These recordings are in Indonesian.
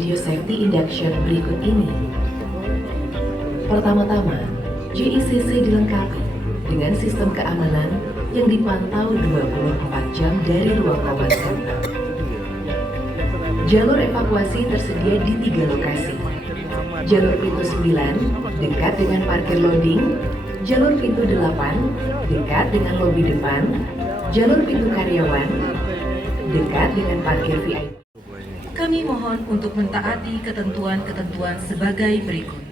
video safety induction berikut ini. Pertama-tama, JICC dilengkapi dengan sistem keamanan yang dipantau 24 jam dari ruang command center. Jalur evakuasi tersedia di 3 lokasi. Jalur pintu 9 dekat dengan parkir loading, jalur pintu 8 dekat dengan lobi depan, jalur pintu karyawan dekat dengan parkir VIP. Kami mohon untuk mentaati ketentuan-ketentuan sebagai berikut.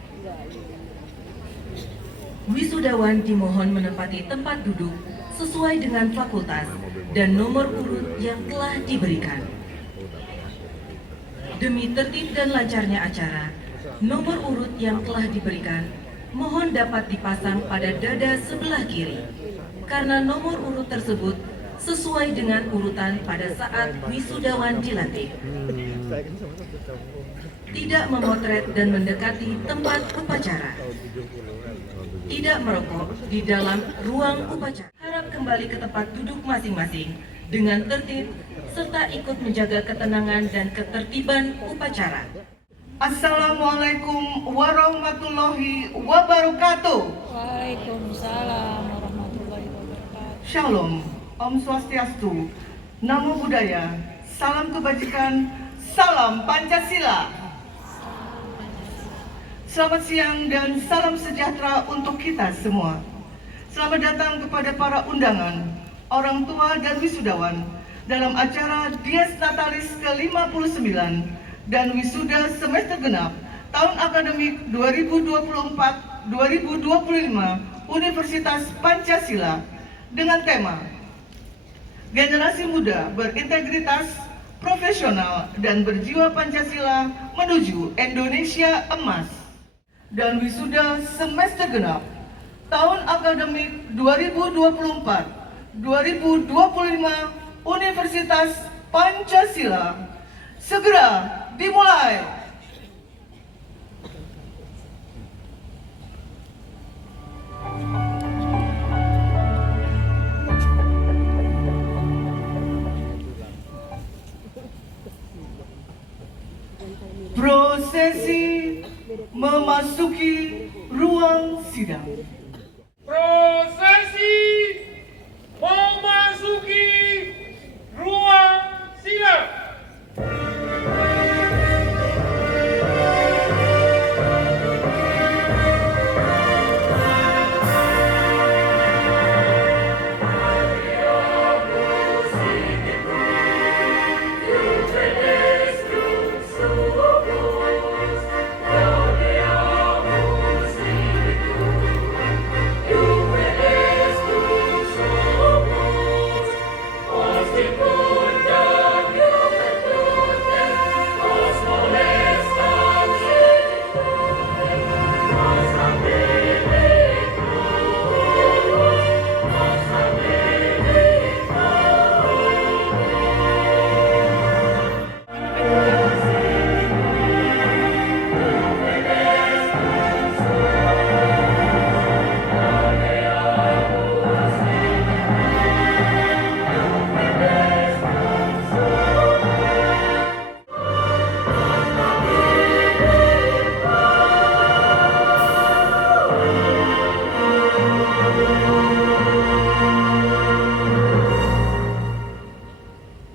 Wisudawan dimohon menempati tempat duduk sesuai dengan fakultas dan nomor urut yang telah diberikan. Demi tertib dan lancarnya acara, nomor urut yang telah diberikan mohon dapat dipasang pada dada sebelah kiri, karena nomor urut tersebut sesuai dengan urutan pada saat wisudawan dilantik. Tidak memotret dan mendekati tempat upacara. Tidak merokok di dalam ruang upacara. Harap kembali ke tempat duduk masing-masing dengan tertib serta ikut menjaga ketenangan dan ketertiban upacara. Assalamualaikum warahmatullahi wabarakatuh. Waalaikumsalam warahmatullahi wabarakatuh. Shalom, Om Swastiastu, Namo Buddhaya, salam kebajikan, salam Pancasila. Selamat siang dan salam sejahtera untuk kita semua. Selamat datang kepada para undangan, orang tua dan wisudawan dalam acara Dies Natalis ke-59 dan wisuda semester genap tahun akademik 2024-2025 Universitas Pancasila dengan tema Generasi Muda Berintegritas, Profesional, dan Berjiwa Pancasila Menuju Indonesia Emas, dan wisuda semester genap tahun akademik 2024-2025 Universitas Pancasila segera dimulai. Prosesi memasuki ruang sidang. Prosesi memasuki ruang sidang.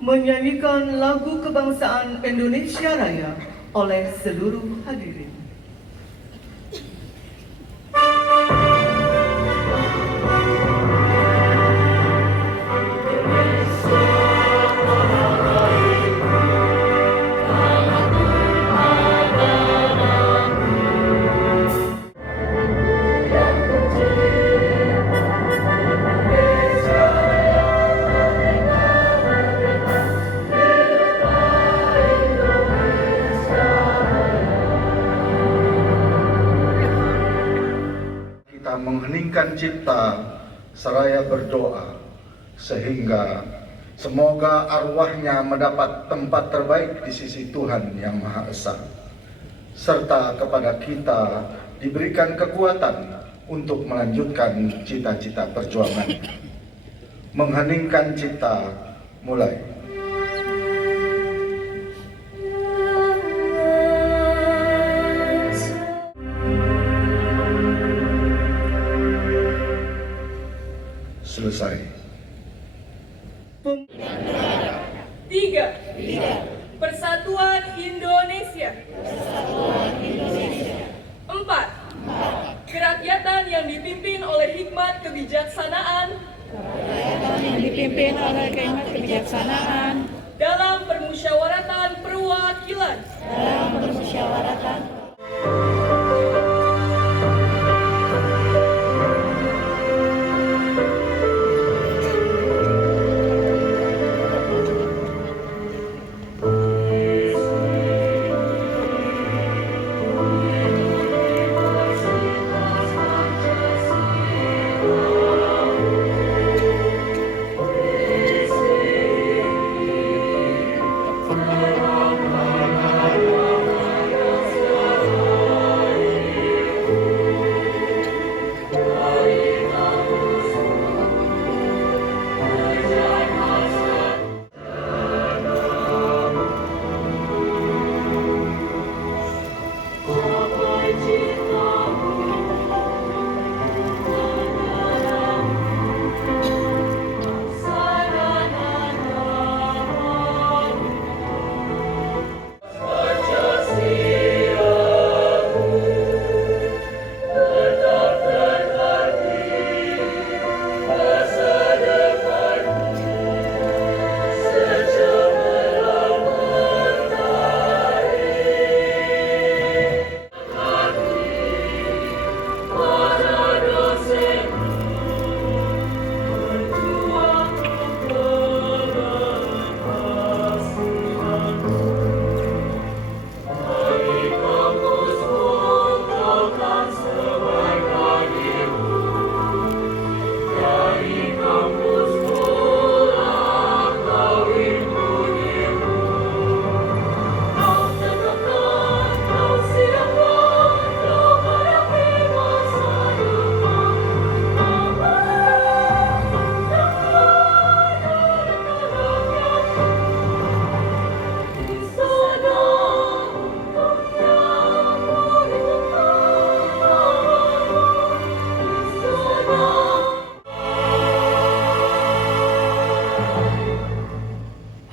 Menyanyikan lagu kebangsaan Indonesia Raya oleh seluruh hadirin. Mengheningkan cipta seraya berdoa sehingga semoga arwahnya mendapat tempat terbaik di sisi Tuhan Yang Maha Esa, serta kepada kita diberikan kekuatan untuk melanjutkan cita-cita perjuangan. Mengheningkan cipta mulai. kebijaksanaan yang dipimpin oleh Kalimat Kebijaksanaan dalam permusyawaratan perwakilan.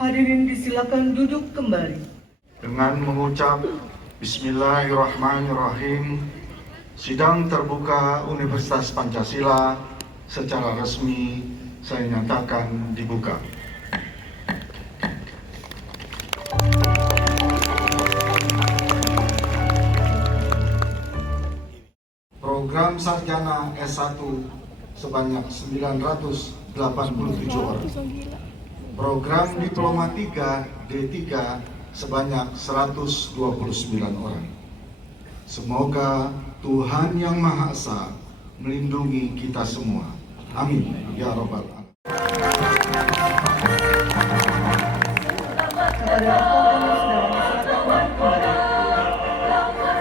Hadirin disilakan duduk kembali. Dengan mengucap Bismillahirrahmanirrahim, sidang terbuka Universitas Pancasila secara resmi saya nyatakan dibuka. Program sarjana S1 sebanyak 987 orang. Program Diploma 3 D3 sebanyak 129 orang. Semoga Tuhan Yang Maha Esa melindungi kita semua. Amin. Ya Rabbal Alamin. Kepada Bapak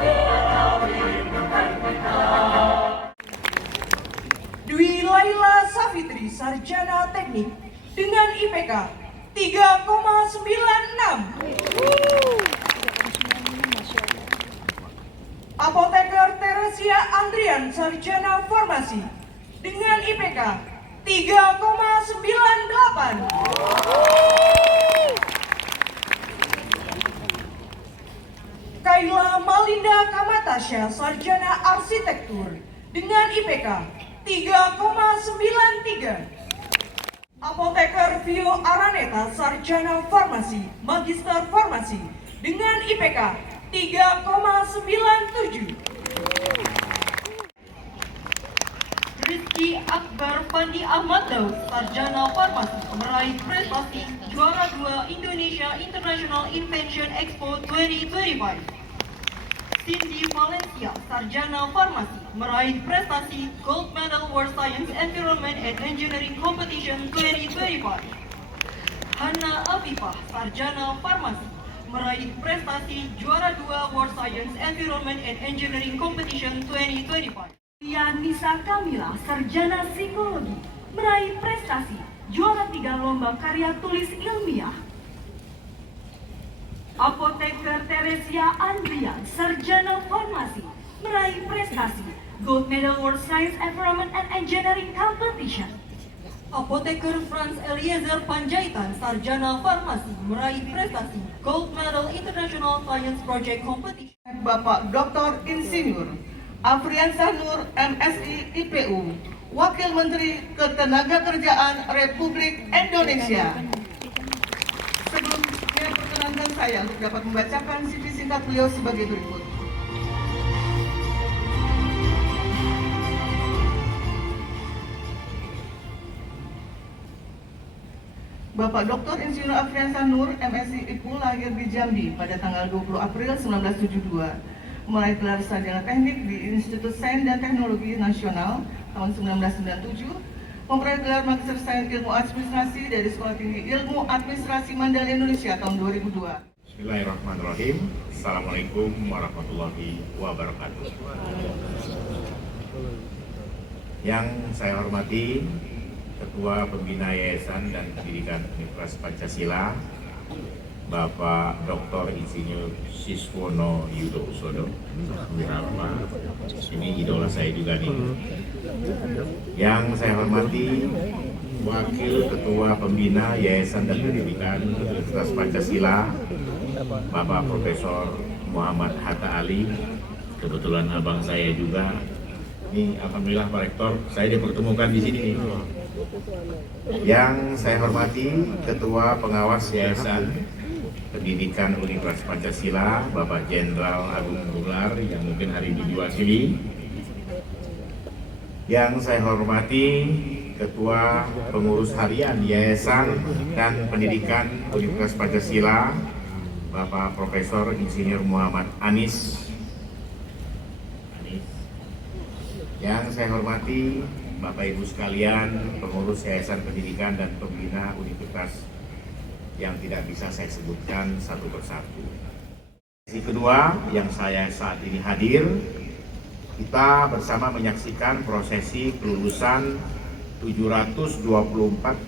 dan Saudara Dwi Laila Safitri, Sarjana Teknik dengan IPK 3,96. Apoteker Teresia Andrian, Sarjana Farmasi dengan IPK 3,98. Kaila Malinda Kamatasya, Sarjana Arsitektur dengan IPK 3,93. Apoteker Vio Araneta, Sarjana Farmasi, Magister Farmasi dengan IPK 3,97. Rizky Akbar Fandi Ahmad Daud, Sarjana Farmasi, meraih prestasi juara 2 Indonesia International Invention Expo 2025. Cindy Valencia, Sarjana Farmasi, meraih prestasi Gold Medal World Science Environment and Engineering Competition 2025. Hana Afifah, Sarjana Farmasi, meraih prestasi juara 2 World Science Environment and Engineering Competition 2025. Nisa Kamila, Sarjana Psikologi, meraih prestasi juara 3 Lomba Karya Tulis Ilmiah. Apoteker Teresia Andrian, Sarjana Farmasi, meraih prestasi Gold Medal World Science Environment and Engineering Competition. Apoteker Franz Eliezer Panjaitan, Sarjana Farmasi, meraih prestasi Gold Medal International Science Project Competition. Bapak Dr. Insinyur Afriansah Nur, MSI IPU, Wakil Menteri Ketenagakerjaan Republik Indonesia. Sebelumnya perkenankan saya untuk dapat membacakan CV singkat beliau sebagai berikut. Bapak Dr. Insinyur Afriansa Nur, MSc IPU, lahir di Jambi pada tanggal 20 April 1972. Meraih gelar sarjana teknik di Institut Sains dan Teknologi Nasional tahun 1997. Memperoleh gelar Magister Sains Ilmu Administrasi dari Sekolah Tinggi Ilmu Administrasi Mandala Indonesia tahun 2002. Bismillahirrahmanirrahim. Assalamualaikum warahmatullahi wabarakatuh. Yang saya hormati Ketua Pembina Yayasan dan Pendidikan Universitas Pancasila, Bapak Dr. Insinyur Siswono Yudo Usodo. Ini idola saya juga nih. Yang saya hormati Wakil Ketua Pembina Yayasan dan Pendidikan Universitas Pancasila, Bapak Profesor Muhammad Hatta Ali. Kebetulan abang saya juga. Ini alhamdulillah Pak Rektor, saya dipertemukan di sini nih. Yang saya hormati Ketua Pengawas Yayasan Pendidikan Universitas Pancasila, Bapak Jenderal Agung Gumelar yang mungkin hari ini diwakili. Yang saya hormati Ketua Pengurus Harian Yayasan dan Pendidikan Universitas Pancasila, Bapak Profesor Insinyur Muhammad Anis. Yang saya hormati Bapak Ibu sekalian, pengurus Yayasan Pendidikan dan Pembina Universitas yang tidak bisa saya sebutkan satu persatu. Sesi kedua yang saya saat ini hadir, kita bersama menyaksikan prosesi kelulusan 724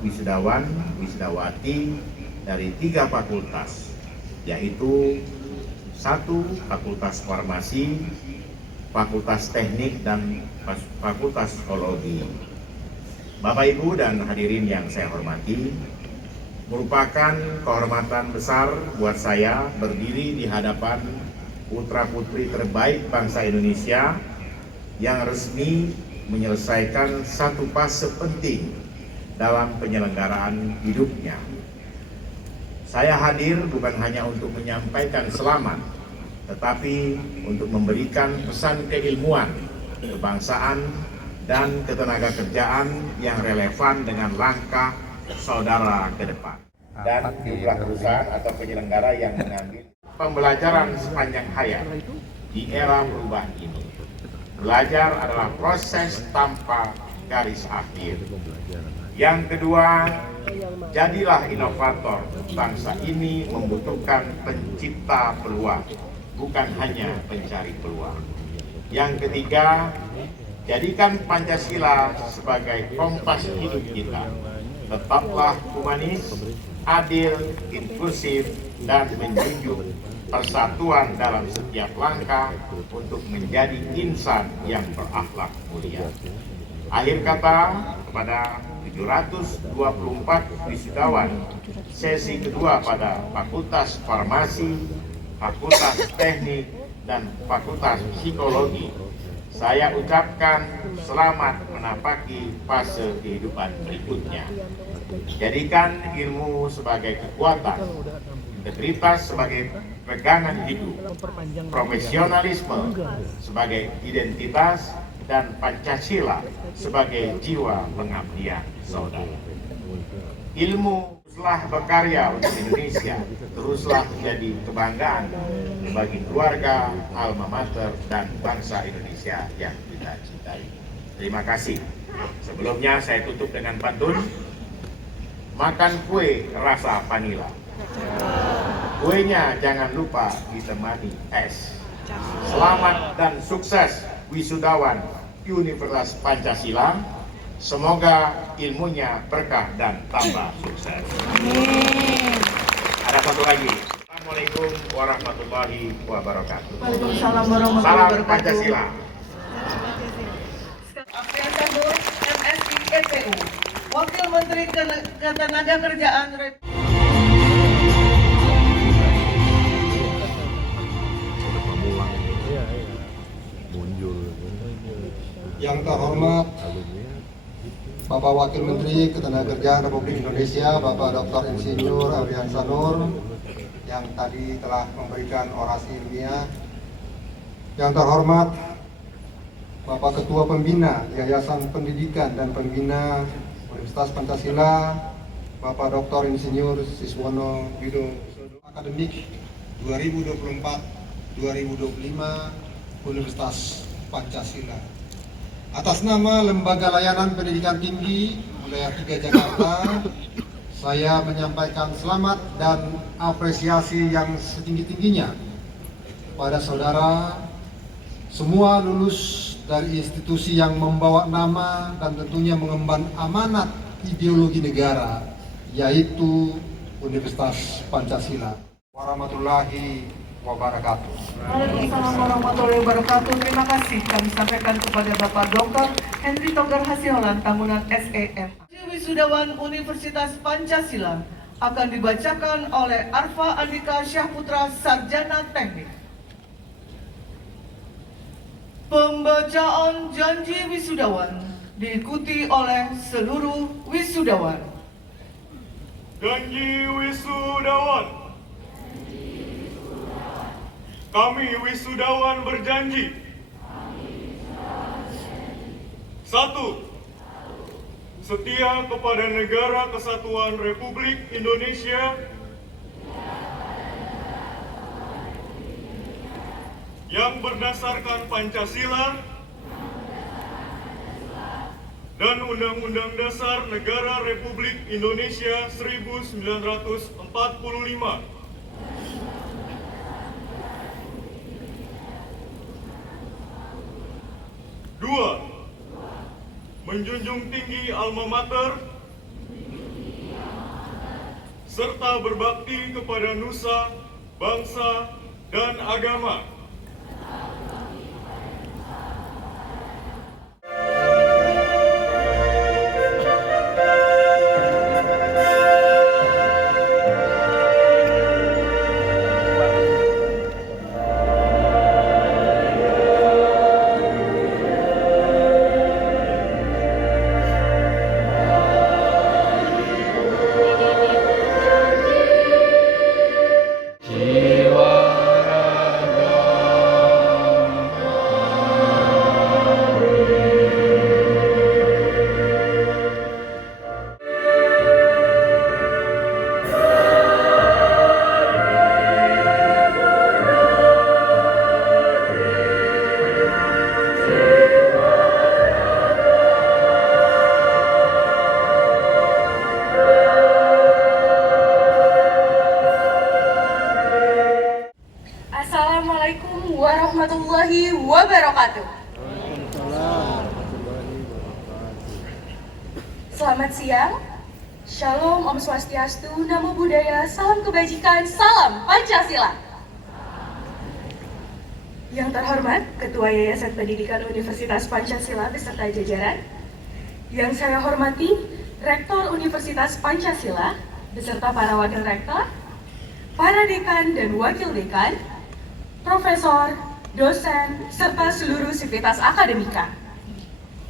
wisudawan, wisudawati dari 3 fakultas, yaitu 1 Fakultas Farmasi, Fakultas Teknik, dan Fakultas Psikologi. Bapak Ibu dan hadirin yang saya hormati, merupakan kehormatan besar buat saya berdiri di hadapan putra-putri terbaik bangsa Indonesia yang resmi menyelesaikan satu fase penting dalam penyelenggaraan hidupnya. Saya hadir bukan hanya untuk menyampaikan selamat, tetapi untuk memberikan pesan keilmuan, kebangsaan, dan ketenagakerjaan yang relevan dengan langkah saudara ke depan. Dan jumlah perusahaan atau penyelenggara yang mengambil pembelajaran sepanjang hayat di era perubahan ini. Belajar adalah proses tanpa garis akhir. Yang kedua, jadilah inovator. Bangsa ini membutuhkan pencipta peluang, bukan hanya pencari peluang. Yang ketiga, jadikan Pancasila sebagai kompas hidup kita. Tetaplah humanis, adil, inklusif, dan menjunjung persatuan dalam setiap langkah untuk menjadi insan yang berakhlak mulia. Akhir kata, kepada 724 wisudawan sesi kedua pada Fakultas Farmasi, Fakultas Teknik, dan Fakultas Psikologi, saya ucapkan selamat menapaki fase kehidupan berikutnya. Jadikan ilmu sebagai kekuatan, integritas sebagai pegangan hidup, profesionalisme sebagai identitas, dan Pancasila sebagai jiwa pengabdian saudara. Ilmu teruslah berkarya untuk Indonesia, teruslah menjadi kebanggaan bagi keluarga, alma mater, dan bangsa Indonesia yang kita cintai. Terima kasih. Sebelumnya saya tutup dengan pantun. Makan kue rasa vanila. Kuenya jangan lupa ditemani es. Selamat dan sukses wisudawan Universitas Pancasila. Semoga ilmunya berkah dan tambah sukses. Ada satu lagi. Assalamualaikum warahmatullahi wabarakatuh. Waalaikumsalam warahmatullahi Salam wabarakatuh. Pancasila. Afriansa Nur, MSc IPU, Wakil Menteri Ketenagakerjaan Republik. Yang terhormat Bapak Wakil Menteri Ketenagakerjaan Republik Indonesia, Bapak Dr. Insinyur Ardiansah Nur, yang tadi telah memberikan orasi ilmiah. Yang terhormat Bapak Ketua Pembina Yayasan Pendidikan dan Pembina Universitas Pancasila, Bapak Dr. Insinyur Siswono Widodo, akademik 2024-2025 Universitas Pancasila. Atas nama Lembaga Layanan Pendidikan Tinggi Wilayah 3 Jakarta, saya menyampaikan selamat dan apresiasi yang setinggi-tingginya kepada saudara semua lulus dari institusi yang membawa nama dan tentunya mengemban amanat ideologi negara, yaitu Universitas Pancasila. Warahmatullahi wabarakatuh. Waalaikumsalam warahmatullahi wabarakatuh. Terima kasih kami sampaikan kepada Bapak Dr. Henry Togar Hasiholan, Tambunan SEM. Wisudawan Universitas Pancasila akan dibacakan oleh Arfa Andika Syahputra, Sarjana Teknik. Pembacaan janji wisudawan diikuti oleh seluruh wisudawan. Janji wisudawan. Kami wisudawan berjanji. 1. Setia kepada Negara Kesatuan Republik Indonesia yang berdasarkan Pancasila dan Undang-Undang Dasar Negara Republik Indonesia 1945. 2. Menjunjung tinggi alma mater serta berbakti kepada nusa, bangsa, dan agama. Assalamualaikum warahmatullahi wabarakatuh. Selamat siang. Shalom, Om Swastiastu, Namo Buddhaya, salam kebajikan, salam Pancasila. Yang terhormat Ketua Yayasan Pendidikan Universitas Pancasila beserta jajaran. Yang saya hormati Rektor Universitas Pancasila beserta para wakil rektor, para dekan dan wakil dekan, profesor, dosen, serta seluruh sivitas akademika,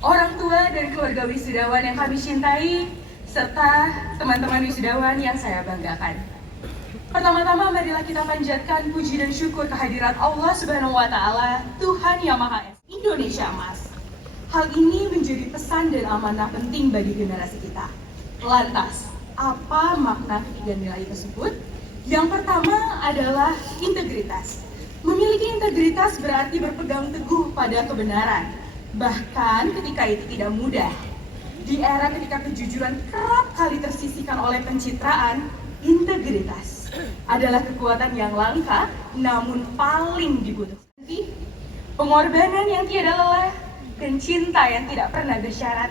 orang tua dan keluarga wisudawan yang kami cintai, serta teman-teman wisudawan yang saya banggakan. Pertama-tama marilah kita panjatkan puji dan syukur kehadirat Allah Subhanahu wa Ta'ala, Tuhan Yang Maha Esa, Indonesia Emas. Hal ini menjadi pesan dan amanah penting bagi generasi kita. Lantas, apa makna ketiga nilai tersebut? Yang pertama adalah integritas. Memiliki integritas berarti berpegang teguh pada kebenaran, bahkan ketika itu tidak mudah. Di era ketika kejujuran kerap kali tersisihkan oleh pencitraan, integritas adalah kekuatan yang langka namun paling dibutuhkan. Pengorbanan yang tiada lelah dan cinta yang tidak pernah bersyarat.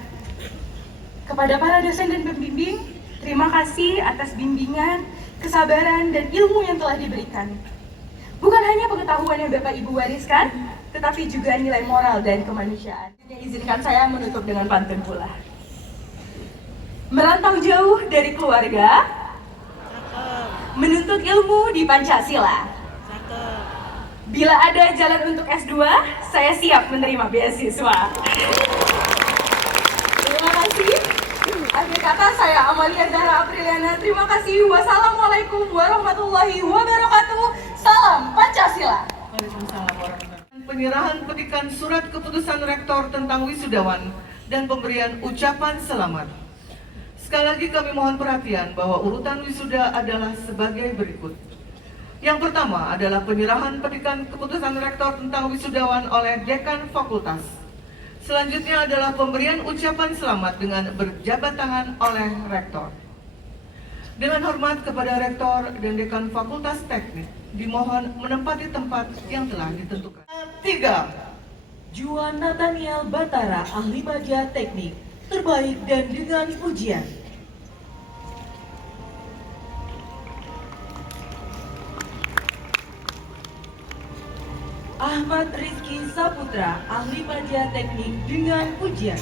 Kepada para dosen dan pembimbing, terima kasih atas bimbingan, kesabaran, dan ilmu yang telah diberikan. Bukan hanya pengetahuan yang Bapak Ibu wariskan, tetapi juga nilai moral dan kemanusiaan. Izinkan saya menutup dengan pantun pula. Merantau jauh dari keluarga, menuntut ilmu di Pancasila. Bila ada jalan untuk S2, saya siap menerima beasiswa. Terima kasih. Akhir kata, saya Amalia Zahra Apriliana. Terima kasih. Wassalamualaikum warahmatullahi wabarakatuh. Salam Pancasila. Waalaikumsalam warahmatullahi wabarakatuh. Penyerahan petikan surat keputusan rektor tentang wisudawan dan pemberian ucapan selamat. Sekali lagi kami mohon perhatian bahwa urutan wisuda adalah sebagai berikut. Yang pertama adalah penyerahan petikan keputusan rektor tentang wisudawan oleh dekan fakultas. Selanjutnya adalah pemberian ucapan selamat dengan berjabat tangan oleh rektor. Dengan hormat kepada rektor dan dekan fakultas teknik, dimohon menempati tempat yang telah ditentukan. 3. Juan Nathaniel Batara, ahli media teknik, terbaik dan dengan pujian. Ahmad Rizky Saputra, ahli media teknik dengan pujian.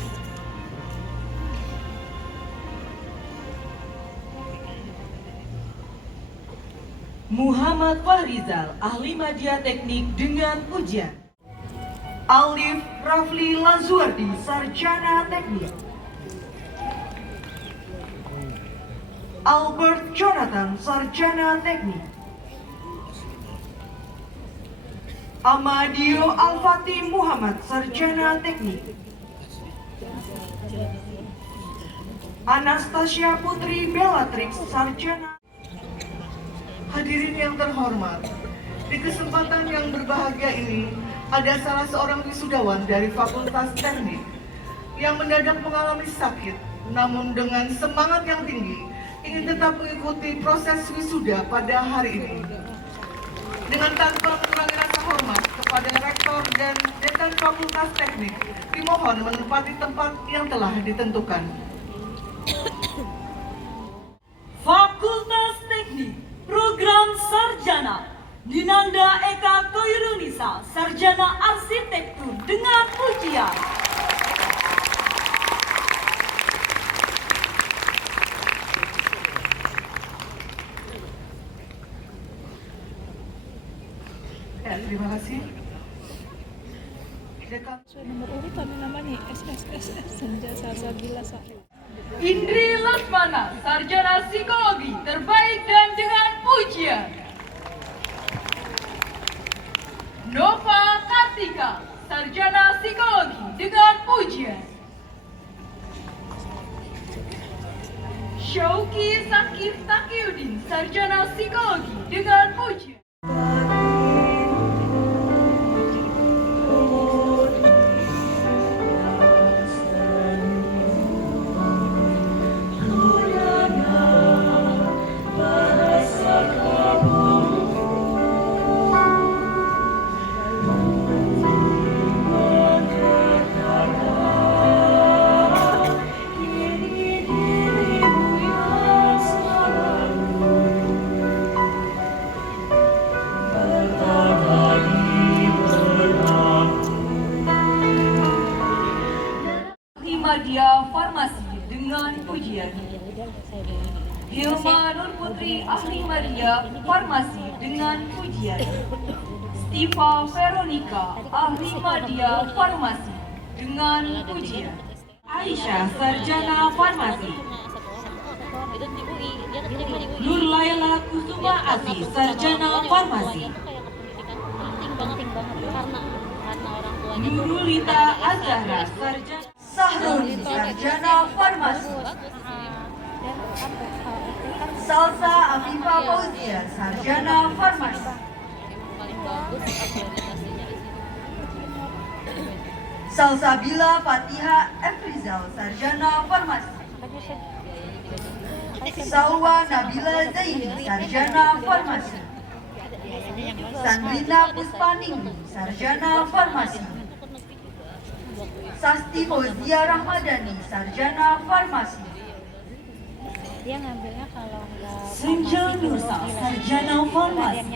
Muhammad Fahrizal, ahli media teknik dengan pujian. Alif Rafli Lazuardi, sarjana teknik. Albert Jonathan, sarjana teknik. Amadio Al-Fatih Muhammad, sarjana teknik. Anastasia Putri Bellatrix, sarjana. Hadirin yang terhormat, di kesempatan yang berbahagia ini ada salah seorang wisudawan dari Fakultas Teknik yang mendadak mengalami sakit, namun dengan semangat yang tinggi ingin tetap mengikuti proses wisuda pada hari ini. Dengan tanpa mengurangi rasa hormat kepada rektor dan dekan Fakultas Teknik, dimohon menempati tempat yang telah ditentukan. Fakultas Teknik, Program Sarjana, Dinanda Eka Koirunisa, sarjana arsitektur dengan pujian. Ya, terima kasih. Dekan Nomor urut kami namanya SSSS Senja Salsabila Sari. Indri Lesmana, sarjana psikologi, terbaik dan dengan pujian. Nova Kartika, sarjana psikologi dengan pujian. Syauki Sakif Takiuddin, sarjana psikologi dengan pujian. Media Farmasi dengan pujian. Hilma Nur Putri, ahli media Farmasi dengan pujian. Stiva Veronica, ahli media Farmasi dengan pujian. Aisyah, sarjana Farmasi. Nur Laila Kusuma Aziz, sarjana Farmasi. Nurulita Azahra, sarjana. Sahrul, sarjana Farmasi. Salsa Afifa Fauzia, sarjana Farmasi. Salsabila Fatiha Efrizal, sarjana Farmasi. Salwa Nabila Zaini, sarjana Farmasi. Sandrina Puspaningrum, sarjana Farmasi. Sasti Fauzia Rahmadani, sarjana Farmasi. Dia ngambilnya kalau enggak Senja Nursa, sarjana Farmasi.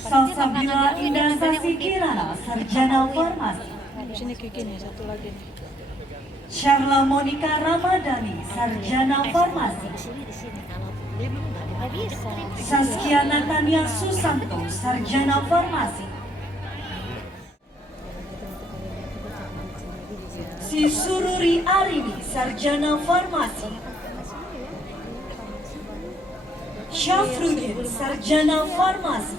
Salsabila Indah Sasi Kirana, sarjana Farmasi. Di sini kayak gini, satu lagi nih. Sharla Monica Ramadhani, sarjana Farmasi. nggak bisa. Saskia Natania Susanto, sarjana Farmasi. Si Sururi Arini, Sarjana Farmasi. Syafruddin, Sarjana Farmasi.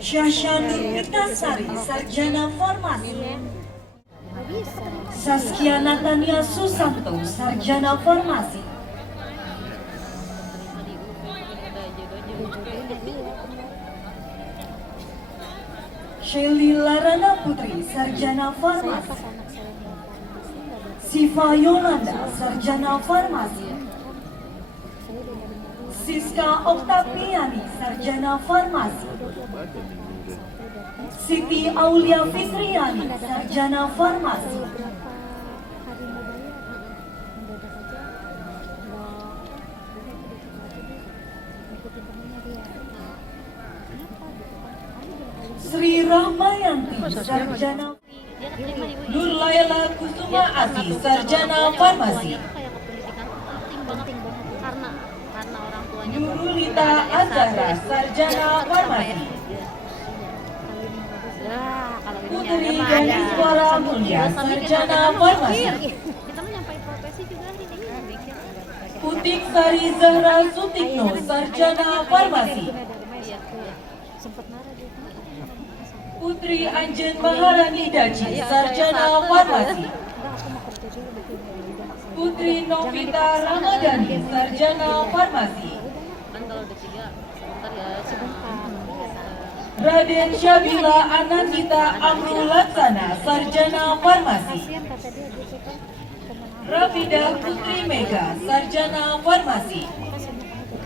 Syahsyanur Mitasari, Sarjana Farmasi. Saskia Natania Susanto, Sarjana Farmasi. Shelly Larana Putri, Sarjana Farmasi. Siva Yolanda, Sarjana Farmasi. Siska Oktaviani, Sarjana Farmasi. Siti Aulia Fitriani, Sarjana Farmasi. Sri Rahmayanti, Sarjana. Nur Laila Kusuma Asi, Sarjana Farmasi. Nurulita Azhara, Sarjana Farmasi. Putri Ganeswara Mulia, Sarjana Farmasi. Putik Sari Zahra Sutikno, Sarjana Farmasi. Putri Anjen Maharani Daci, Sarjana Farmasi. Putri Novita Ramadhani, Sarjana Farmasi. Raden Syabila Anandita Amrul Laksana, Sarjana Farmasi. Rafidah Putri Mega, Sarjana Farmasi.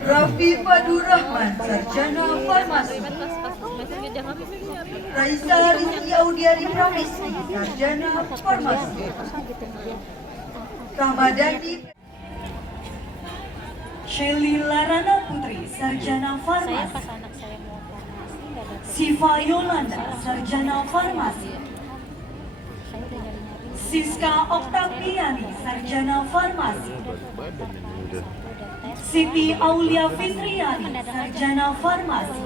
Rafi Fadur Rahman, Sarjana Farmasi. Raisa Rizki Audiari Pramesti, Sarjana Farmasi. Ramadhani Shelly Larana Putri, Sarjana Farmasi. Siva Yolanda, Sarjana Farmasi. Siska Oktaviani, Sarjana Farmasi. Siti Aulia Fitriani, Sarjana Farmasi.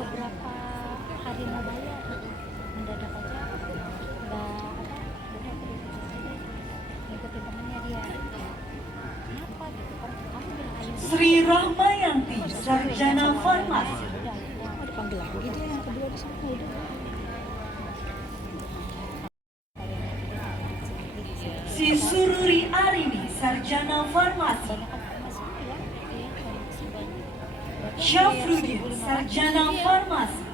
Sri Rahmayanti, Sarjana Farmasi. Si Sururi Arini, Sarjana Farmasi. Syafruddin, Sarjana Farmasi.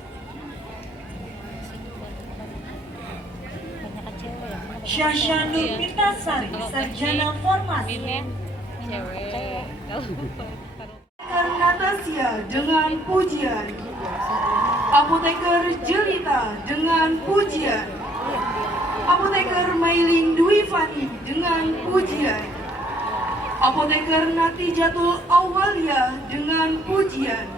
Syahsyanur Mitasari, Sarjana Farmasi. Natasha dengan pujian. Apoteker Jelita dengan pujian. Apoteker Mailing Dwi Fani dengan pujian. Apoteker Natijatul Awalia dengan pujian.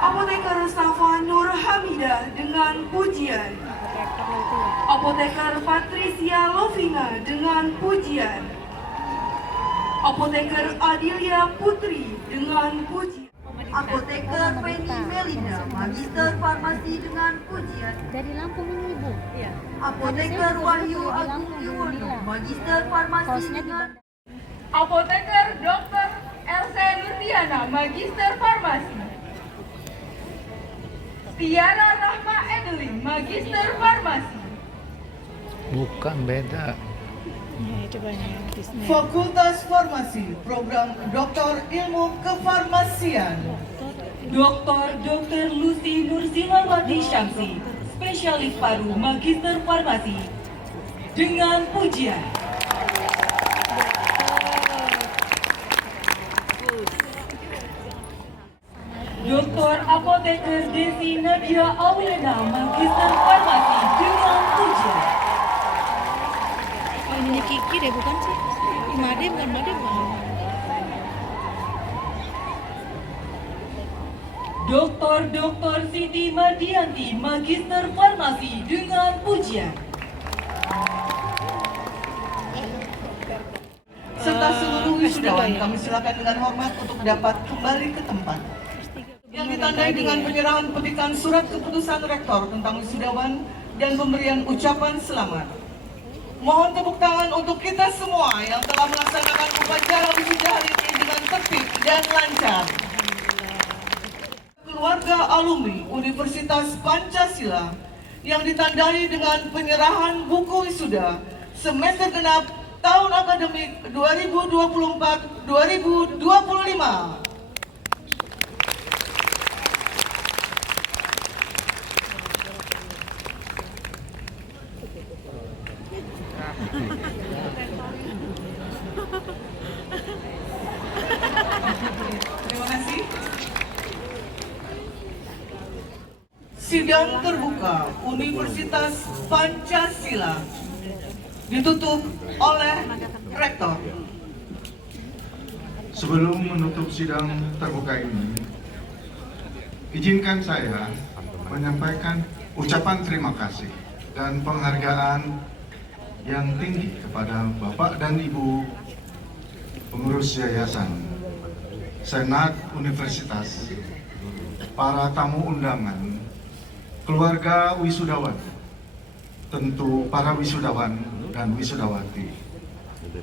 Apoteker Safa Nur Hamidah dengan pujian. Apoteker Patricia Lovina dengan pujian. Apoteker Adilia Putri dengan pujian. Apoteker Penny Melinda, Magister Farmasi dengan pujian. Dari Lampung ini, Bu. Iya. Apoteker Wahyu Agung Yuwono, Magister Farmasi dengan. Apoteker Dr. Elsa Nurdiana, Magister Farmasi. Tiara Rahma Edelin, Magister Farmasi. Bukan, beda. Fakultas Farmasi, Program Doktor Ilmu Kefarmasian. Dr. Lucy Nursilawati Syamsi, Spesialis Paru, Magister Farmasi dengan pujian. Dr. Apoteker Desi Nadia Awilena, Magister Farmasi dengan pujian. Ini Kiki deh, bukan sih? Made bukan. Dr. Siti Madianti, Magister Farmasi dengan pujian. Serta seluruh wisudawan, kami silakan dengan hormat untuk dapat kembali ke tempat. Yang ditandai dengan penyerahan petikan surat keputusan Rektor tentang wisudawan dan pemberian ucapan selamat. Mohon tepuk tangan untuk kita semua yang telah melaksanakan upacara wisuda hari ini dengan tertib dan lancar. Keluarga alumni Universitas Pancasila yang ditandai dengan penyerahan buku wisuda semester genap tahun akademik 2024-2025. Terima kasih. Sidang terbuka Universitas Pancasila ditutup oleh Rektor. Sebelum menutup sidang terbuka ini, izinkan saya menyampaikan ucapan terima kasih dan penghargaan yang tinggi kepada Bapak dan Ibu pengurus yayasan, Senat Universitas, para tamu undangan, keluarga wisudawan, tentu para wisudawan dan wisudawati,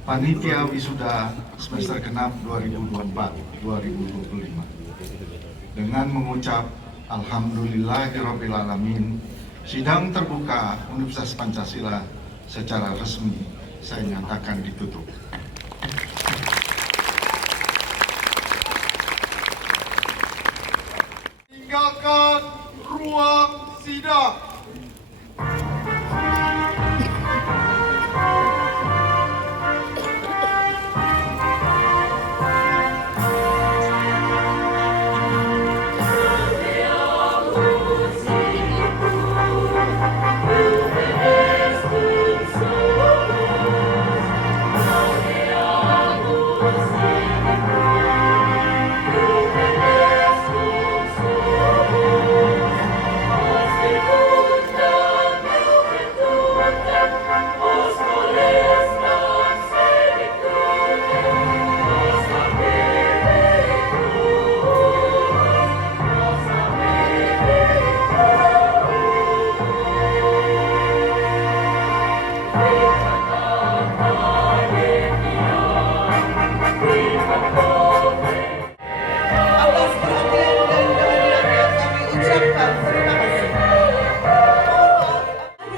panitia wisuda semester genap 2024-2025. Dengan mengucap Alhamdulillahirrabbilalamin, sidang terbuka Universitas Pancasila secara resmi saya nyatakan ditutup. Tinggalkan ruang sidang. Atas perhatian dan kehadirannya kami ucapkan terima kasih.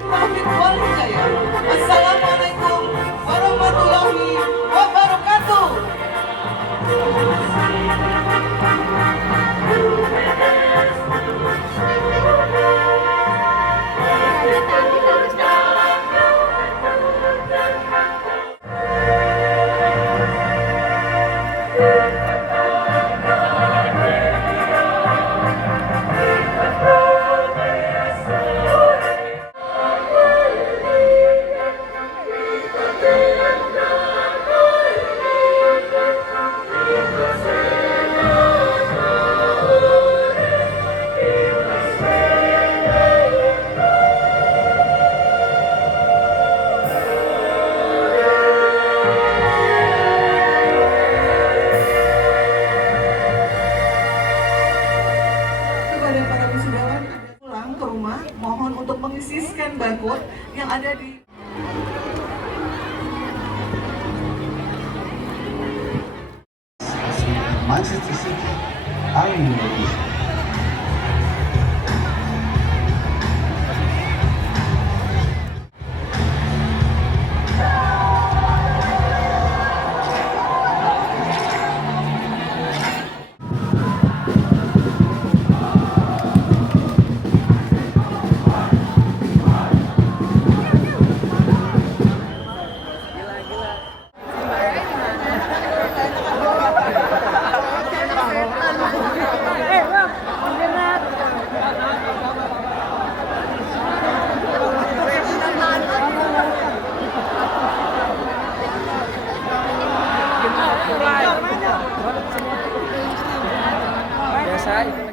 Taufik Walhidayah. Assalamualaikum warahmatullahi wabarakatuh. Kepada para wisudawan pulang ke rumah, mohon untuk mengisi scan barcode yang ada di Manchester City, Indonesia. Biasa itu.